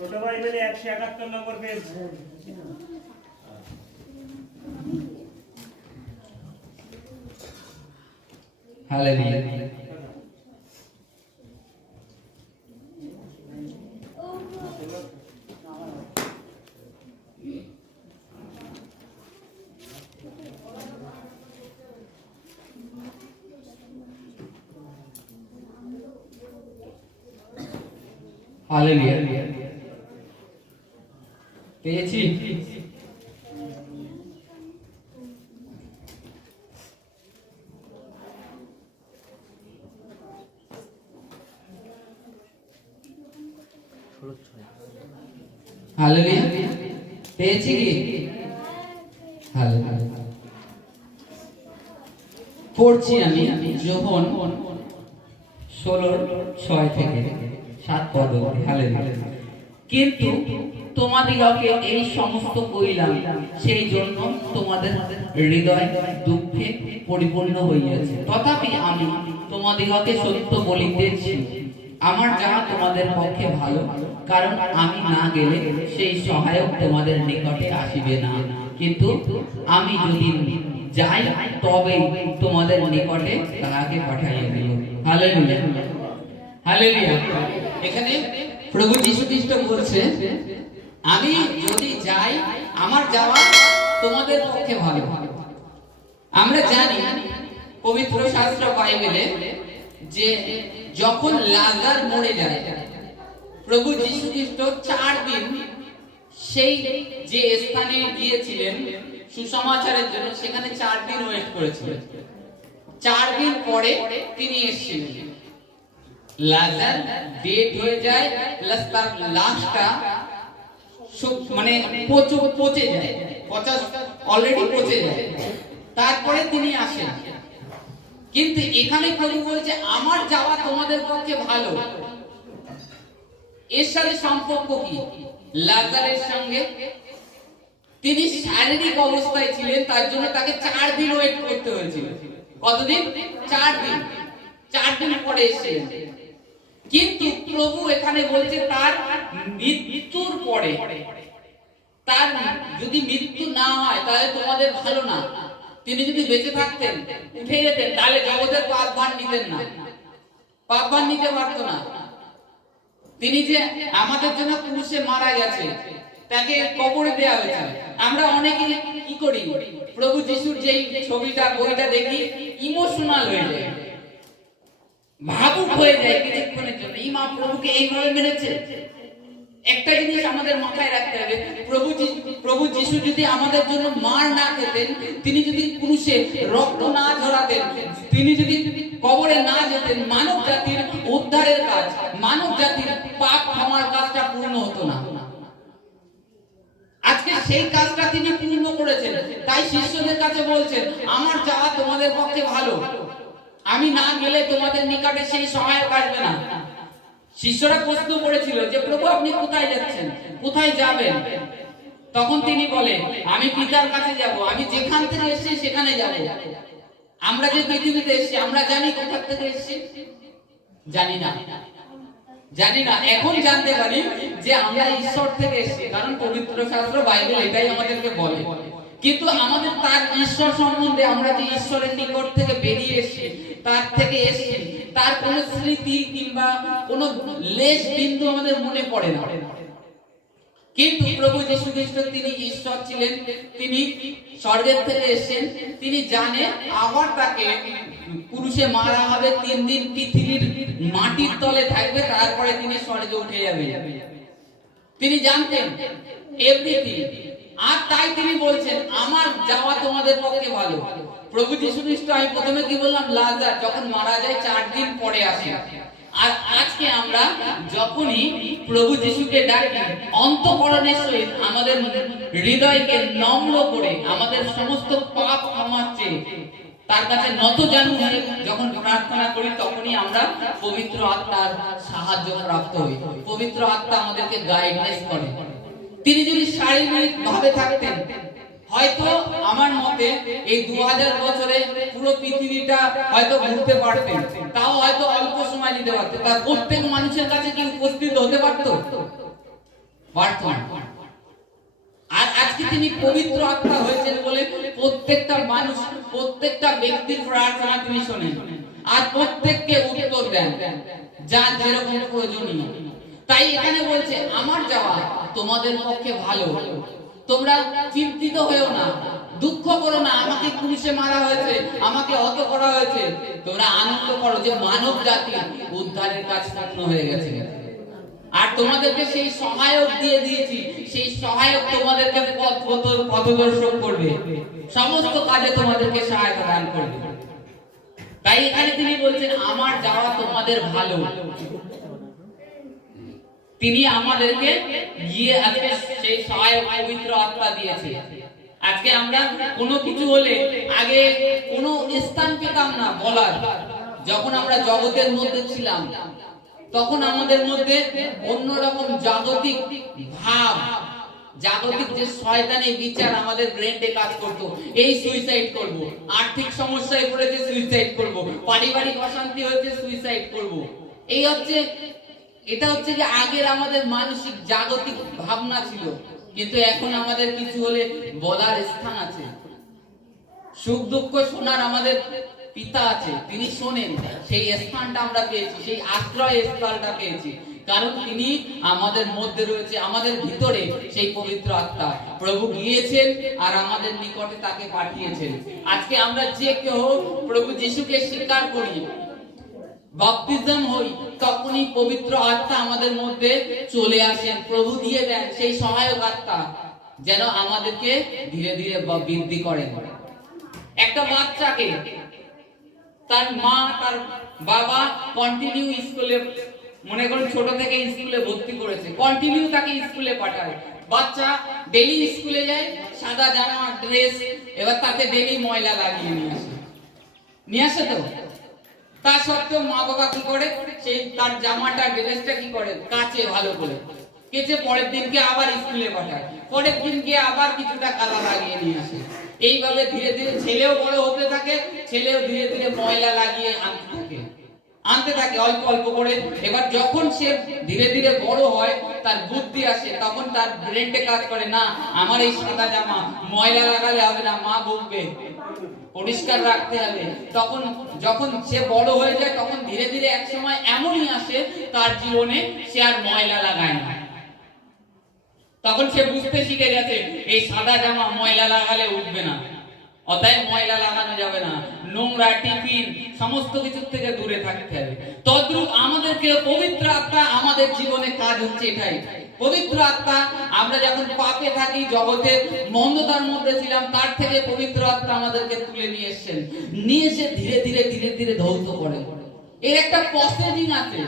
ছোট ভাই মিলে 171 নম্বর পেয়েছে। হালেলুয়া। হালেলুয়া। পেয়েছি। হালেলুয়া। পেয়েছি কি? হালেলুয়া। পড়ছি আমি যোহন 16:6 থেকে 7 পদ অবধি। হালেলুয়া। কিন্তু তোমাদিগকে এই সমস্ত কইলাম সেই জন্য তোমাদের হৃদয় দুঃখে পরিপূর্ণ হইয়াছে। তথাপি আমি তোমাদিগকে সত্য বলিতেছি, আমার যাহা তোমাদের পক্ষে ভালো, কারণ আমি না গেলে সেই সহায়ক তোমাদের নিকটে আসিবে না। কিন্তু আমি যদি যাই তবে তোমাদের নিকটে তাহাকে পাঠাইয়া দিব। হালেলুয়া। হালেলুয়া। এখানে প্রভু যীশু খ্রিস্ট বলছে, আমি যদি যাই, আমার যাওয়া তোমাদের পক্ষে ভালো। আমরা জানি পবিত্র শাস্ত্র বাইবেলে যে যখন লাজার মরে যায়, প্রভু যীশু খ্রিস্ট 4 দিন সেই যে স্থানে গিয়েছিলেন সুসমাচারের জন্য, সেখানে 4 দিন ওয়েট করেছিলেন। 4 দিন পরে তিনি এসেছিলেন। লাজার ডেট হয়ে যায়, প্লাস তার লাশটা মানে পচে যায়, অলরেডি পচে যায়। তারপরে তিনি আসেন। কিন্তু এখানে প্রভু বলছে, আমার যাওয়া তোমাদের পক্ষে ভালো। এর সাথে সম্পর্ক কি? লাজারের সঙ্গে তিনি শারীরিক অবস্থায় ছিলেন, তার জন্য তাকে 4 দিন ওয়েট করতে হয়েছিল। কতদিন? 4 দিন। 4 দিন পরে এসেছিলেন। কিন্তু প্রভু এখানে বলছে তার মৃত্যুর পরে, তার যদি মৃত্যু না হয় তাহলে তোমাদের ভালো না। তিনি যদি বেঁচে থাকতেন, উঠে যেতেন, তাহলে জগতের পাপ ভার নিতেন না, পাপ ভার নিতে পারতো না। তিনি যে আমাদের জন্য ক্রুশে মারা গেছে, তাকে কবরে দেওয়া হয়েছে। আমরা অনেকে কি করি, প্রভু যিশুর যেই ছবিটা বইটা দেখি, ইমোশনাল হয়ে যায়, ভাবুক হয়ে যায় কিছুক্ষণের জন্য। মা প্রভুকে এইভাবে মেরেছে। একটা জিনিস আমাদের মাথায় রাখতে হবে, প্রভু যিশু যদি আমাদের জন্য মার না খেতেন, তিনি যদি ক্রুশে রক্ত না ঝরাতেন, তিনি যদি কবরে না যেতেন, মানব জাতির উদ্ধারের কাজ, মানব জাতির পাপ ক্ষমার কাজটা পূর্ণ হতো না। আজকে সেই কাজটা তিনি পূর্ণ করেছেন। তাই শিষ্যদের কাছে বলছেন, আমার যাওয়া তোমাদের পক্ষে ভালো, আমি না গেলে তোমাদের নিকটে সেই সহায়ক আসবে না। শিষ্যরা প্রশ্ন করেছিল যে প্রভু আপনি কোথায় যাচ্ছেন, কোথায় যাবেন? তখন তিনি বলে, আমি পিতার কাছে যাব, আমি যেখান থেকে এসেছি সেখানে যাব। আমরা যে পৃথিবীতে এসেছি, আমরা জানি কোথা থেকে এসেছি? জানি না, জানি না। এখন জানতে পারি যে আমরা ঈশ্বর থেকে এসেছি, কারণ পবিত্র শাস্ত্র বাইবেল এটাই আমাদেরকে বলে। কিন্তু আমাদের তার ঈশ্বর সম্বন্ধে, আমরা যে ঈশ্বরের নিকট থেকে বেরিয়ে এসেছি, তার থেকে এসেছি, তার কোন স্মৃতি কিংবা কোন লেশ বিন্দু আমাদের মনে পড়ে না। কিন্তু প্রভু যীশু খ্রিস্ট তিনি ঈশ্বর ছিলেন, তিনি স্বর্গের থেকে এসেছেন। তিনি জানেন আবার তাকে ক্রুশে মারা হবে, 3 দিন পৃথিবীর মাটির তলে থাকবে, তারপরে তিনি স্বর্গে উঠে যাবে। তিনি জানতেন এভরিথিং। আর তাই তিনি বলছেন, আমার যাওয়া তোমাদের পক্ষে ভালো। প্রভু যীশু খ্রিস্ট, আমি প্রথমে কি বললাম, লাজার যখন মারা যায় 4 দিন পরে আসে। আর আজকে আমরা যখনই প্রভু যিশুকে ডাকি, অন্তঃকরণের সহিত আমাদের হৃদয়কে নম্র করে, আমাদের সমস্ত পাপ ক্ষমার চেয়ে তার কাছে নতজানু হয়ে যখন প্রার্থনা করি, তখনই আমরা পবিত্র আত্মার সাহায্য প্রাপ্ত হই। পবিত্র আত্মা আমাদেরকে গাইডনেস করে। তিনি যদি শারীরিক ভাবে থাকতেন, হয়তো আমার মতে এই 2000 বছরে পুরো পৃথিবীটা হয়তো ঘুরতে পারতেন, তাও হয়তো অল্প সময় দিতে পারতেন। তার প্রত্যেক মানুষের কাছে কি উপস্থিত হতে পারতো? বর্তমান। আর আজকে তিনি পবিত্র আত্মা হয়েছেন বলে প্রত্যেকটা মানুষ, প্রত্যেকটা ব্যক্তির প্রার্থনা তিনি শোনেন আর প্রত্যেককে উত্তর দেন যার যেরকম প্রয়োজনীয়। তাই এখানে বলছে আমার যাওয়া তোমাদের পক্ষে ভালো, তোমরা চিন্তিত হয়েও না, দুঃখ করো না, আমাকে পুলিশে মারা হয়েছে, আমাকে হত করা হয়েছে, তোমরা আনন্দ করো যে মানব জাতি উদ্ধারের কাজ পূর্ণ হয়ে গেছে। আর তোমাদেরকে সেই সহায়ক দিয়ে দিয়েছি, সেই সহায়ক তোমাদেরকে পথদর্শক করবে, সমস্ত কাজে তোমাদেরকে সহায়তা দান করবে। তাই এখানে তিনি বলছেন আমার যাওয়া তোমাদের ভালো, তিনি আমাদেরকে গিয়ে আজকে সেই সহায়ক পবিত্র আত্মা দিয়েছে। আজকে আমরা কোনো কিছু হলে আগে কোনো স্থান পেতাম না বলার, যখন আমরা জগতের মধ্যে ছিলাম তখন আমাদের মধ্যে অন্যরকম জাগতিক ভাব, জাগতিক যে শয়তানি বিচার আমাদের ব্রেনে কাজ করতো, এই সুইসাইড করব, আর্থিক সমস্যায় পড়েছে সুইসাইড করব, পারিবারিক অশান্তি হয়েছে সুইসাইড করব, এই হচ্ছে, এটা হচ্ছে যে আগের আমাদের মানসিক জাগতিক ভাবনা ছিল। কিন্তু এখন আমাদের কিছু হলে বলার স্থান আছে, সুখ দুঃখ শোনার আমাদের পিতা আছে, তিনি শোনেন, সেই স্থানটা আমরা পেয়েছি, সেই আশ্রয় স্থলটা পেয়েছি, কারণ তিনি আমাদের মধ্যে রয়েছে, আমাদের ভিতরে সেই পবিত্র আত্মা প্রভু গিয়েছেন আর আমাদের নিকটে তাকে পাঠিয়েছেন। আজকে আমরা যে কেউ প্রভু যিশুকে স্বীকার করি, বাপ্তিজম হই, তখনই পবিত্র আত্মা আমাদের মধ্যে চলে আসেন, প্রভু দিয়ে দেন সেই সহায়ক আত্মা, যেন আমাদেরকে ধীরে ধীরে বৃদ্ধি করেন। একটা বাচ্চাকে তার মা তার বাবা কন্টিনিউ স্কুলে, মনে করুন ছোট থেকে স্কুলে ভর্তি করেছে, কন্টিনিউ তাকে স্কুলে পাঠায়, বাচ্চা ডেইলি স্কুলে যায়, সাদা জামা ড্রেস, এবার তাতে ডেইলি ময়লা লাগিয়ে নিয়ে আসে তো, তা সত্ত্বেও মা বাবা কি করে, সেই তার জামাটা ড্রেসটা কি করে কাচে, ভালো করে কেচে পরের দিনকে আবার স্কুলে পাঠায়, পরের দিনকে আবার কিছুটা কালার লাগিয়ে নিয়ে আসে। এইভাবে ধীরে ধীরে ছেলেও বড় হতে থাকে, ছেলেও ধীরে ধীরে ময়লা লাগিয়ে আনতে থাকে অল্প অল্প করে। এবার যখন সে ধীরে ধীরে বড় হয়, তার বুদ্ধি আসে, তখন তার ব্রেনটে কাজ করে, না আমার এই সাদা জামা ময়লা লাগালে হবে না, মা বকবে, পরিষ্কার রাখতে হবে। তখন যখন সে বড় হয়ে যায়, তখন ধীরে ধীরে এক সময় এমনই আসে তার জীবনে সে আর ময়লা লাগায় না, তখন সে বুঝতে শিখে গেছে এই সাদা জামা ময়লা লাগালে উঠবে না, অতএব ময়লা লাগানো যাবে না, নোংরা টিফিন সমস্ত কিছু থেকে দূরে থাকতে হবে। তদ্রূপ আমাদেরকে পবিত্র আত্মা আমাদের জীবনে কাজ হচ্ছে এটাই। পবিত্র আত্মা, আমরা যখন পাপে থাকি, জগতের মন্দতার মধ্যে ছিলাম, তার থেকে পবিত্র আত্মা আমাদেরকে তুলে নিয়ে এসেছেন, নিয়ে এসে ধীরে ধীরে ধীরে ধীরে ধৌত করেন। এর একটা প্রসেসিং আছে,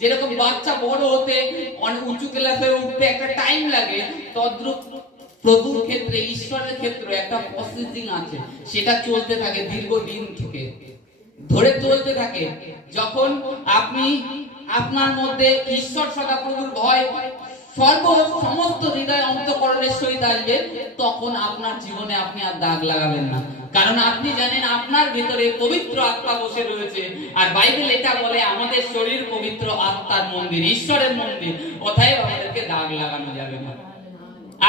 যেরকম বাচ্চা বড় হতে অনেক উঁচু ক্লাসে উঠতে একটা টাইম লাগে, তদ্রূপ প্রভুর ক্ষেত্রে, ঈশ্বরের ক্ষেত্রে একটা প্রসেসিং আছে, সেটা চলতে থাকে দীর্ঘদিন থেকে ধরে চলতে থাকে। যখন আপনি আপনার মধ্যে ঈশ্বর সদাপ্রভুর ভয় সমস্ত হৃদয় অন্তঃকরণের সহিত আসবে, তখন আপনার জীবনে আপনি আর দাগ লাগাবেন না, কারণ আপনি জানেন আপনার ভিতরে পবিত্র আত্মা বসে রয়েছে। আর বাইবেল এটা বলে আমাদের শরীর পবিত্র আত্মার মন্দির, ঈশ্বরের মন্দির, অতএব আমাদেরকে দাগ লাগানো যাবে না,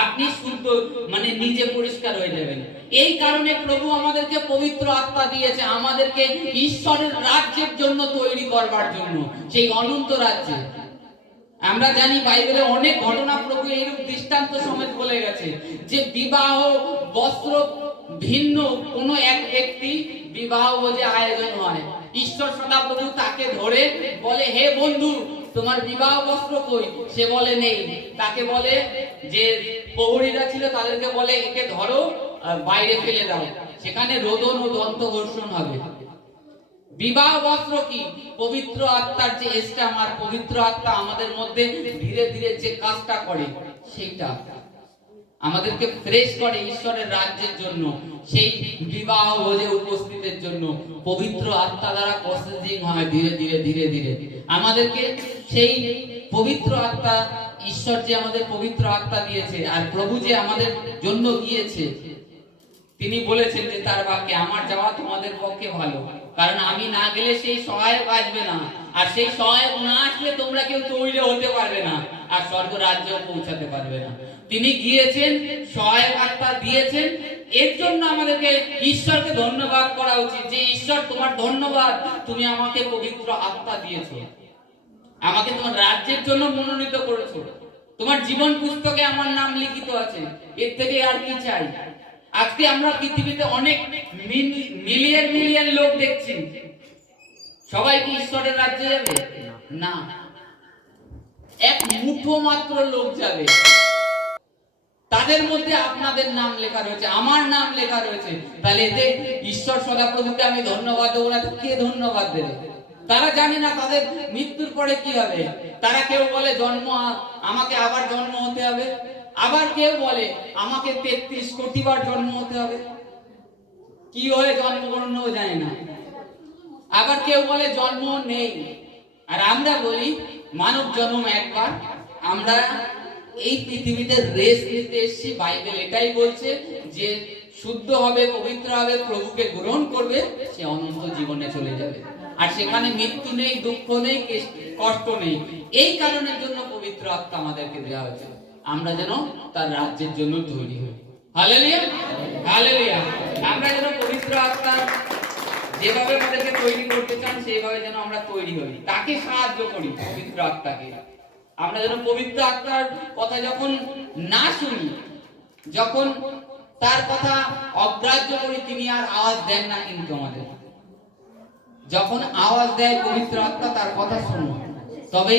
আপনি শুদ্ধ মানে নিজে পরিষ্কার হয়ে যাবেন। এই কারণে প্রভু আমাদেরকে পবিত্র আত্মা দিয়েছে, আমাদেরকে ঈশ্বরের রাজ্যের জন্য তৈরি করবার জন্য, সেই অনন্ত রাজ্যে। আমরা জানি বাইবেলে অনেক ঘটনা প্রভু এইরূপ দৃষ্টান্ত সমেত বলে গেছে, যে বিবাহ বস্ত্র ভিন্ন কোন এক ব্যক্তি বিবাহ ভোজে আয়োজন হয়, ঈশ্বর সদাপ্রভু তাকে ধরে বলে, হে বন্ধু তোমার বিবাহ বস্ত্র কই? সে বলে নেই। তাকে বলে, যে প্রহরীরা ছিল তাদেরকে বলে, একে ধরো বাইরে ফেলে দাও, সেখানে রোদন ও দন্ত ঘর্ষণ হবে। বিবাহ বস্ত্র কি? পবিত্র আত্মার যে এস্টাম, আর পবিত্র আত্মা আমাদের মধ্যে ধীরে ধীরে যে কাজটা করে, সেইটা আমাদেরকে ফ্রেশ করে ঈশ্বরের রাজ্যের জন্য, সেই বিবাহ ভোজে উপস্থিতের জন্য পবিত্র আত্মা দ্বারা প্রসেসিং হয় ধীরে ধীরে ধীরে ধীরে আমাদেরকে। সেই পবিত্র আত্মা, ঈশ্বর যে আমাদের পবিত্র আত্মা দিয়েছে, আর প্রভু যে আমাদের জন্য গিয়েছে, তিনি বলেছেন যে তার বাক্যে আমার যাওয়া তোমাদের পক্ষে ভালো। কারণ আমি না গেলে সেই সহায়ক আসবে না, আর সেই সহায়ক না আসলে তোমরা কেউ তৈরি হতে পারবে না, আর স্বর্গ রাজ্যেও পৌঁছাতে পারবে না। তিনি গিয়েছেন, সহায়ক আত্মা দিয়েছেন, এর জন্য আমাদেরকে ঈশ্বরকে ধন্যবাদ করা উচিত যে ঈশ্বর তোমার ধন্যবাদ, তুমি আমাকে পবিত্র আত্মা দিয়েছো, আমাকে তোমার রাজ্যের জন্য মনোনীত করেছো, তোমার জীবন পুস্তকে আমার নাম লিখিত আছে, এর থেকে আর কি চাই? আজকে আমরা পৃথিবীতে অনেক মিলিয়ন মিলিয়ন লোক দেখছি, সবাই কি ঈশ্বরের রাজ্যে যাবে? না, এক মুঠো মাত্র লোক যাবে, তাদের মধ্যে আপনাদের নাম লেখা রয়েছে, আমার নাম লেখা রয়েছে। তাহলে এতে ঈশ্বর সদাপ্রভুকে আমি ধন্যবাদ দেবো না, কে ধন্যবাদ দেবে? তারা জানে না তাদের মৃত্যুর পরে কি হবে। তারা কেউ বলে জন্ম, আমাকে আবার জন্ম হতে হবে, আবার কেউ বলে আমাকে 33 কোটি বার জন্ম হতে হবে, কি হয়ে জন্মগ্রহণ জানে না। আবার কেউ বলে জন্ম নেই, আর আমরা বলি মানব জন্ম একবার। আমরা এই পৃথিবীতে রেস্ট নিতে এসেছি, বাইবেল এটাই বলছে যে শুদ্ধ হবে, পবিত্র হবে, প্রভুকে গ্রহণ করবে, সে অনন্ত জীবনে চলে যাবে, আর সেখানে মৃত্যু নেই, দুঃখ নেই, কষ্ট নেই। এই কারণের জন্য পবিত্র আত্মা আমাদেরকে দেওয়া হয়েছে, আমরা যেন তার রাজ্যের জন্য তৈরি হই। Hallelujah, hallelujah. আমরা যেন পবিত্র আত্মা যেভাবে আমাদেরকে তৈরি করতে চান সেইভাবে যেন আমরা তৈরি হই, তাকে সাহায্য করি পবিত্র আত্মাকে। আমরা যেন পবিত্র আত্মার কথা যখন না শুনি, যখন তার কথা অগ্রাহ্য করি, তিনি আর আওয়াজ দেন না। কিন্তু আমাদের যখন আওয়াজ দেয় পবিত্র আত্মা, তার কথা শুনো, তবে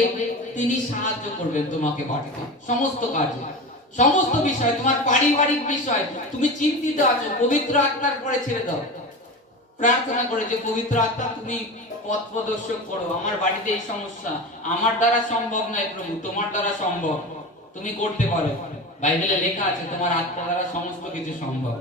তিনি সাহায্য করবেন তোমাকে বাড়িতে সমস্ত কাজে, সমস্ত বিষয়, তোমার পারিবারিক বিষয়, তুমি চিন্তিত আছো, পবিত্র আত্মার পরে ছেড়ে দাও, প্রার্থনা করে যে পবিত্র আত্মা তুমি পথ প্রদর্শক করো, আমার বাড়িতে এই সমস্যা, আমার দ্বারা সম্ভব নয় প্রভু, তোমার দ্বারা সম্ভব, তুমি করতে পারো। বাইবেলে লেখা আছে তোমার আত্মা দ্বারা সমস্ত কিছু সম্ভব।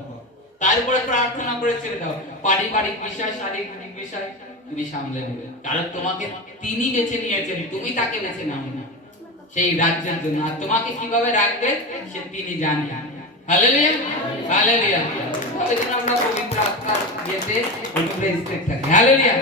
তারপরে প্রার্থনা করে ছেড়ে দাও, পারিবারিক বিষয়, শারীরিক বিষয় তিনি সামলে নেবেন, কারণ তোমাকে তিনি বেছে নিয়েছেন, তুমি তাকে বেছে নাও না সেই রাজ্যের জন্য, আর তোমাকে কিভাবে রাখবে সে তিনি জানেন। Hallelujah, hallelujah. তবে যেন আমরা পবিত্র আত্মার ইয়েতে অনুপ্রেরিত থাকি। হালেলুয়া।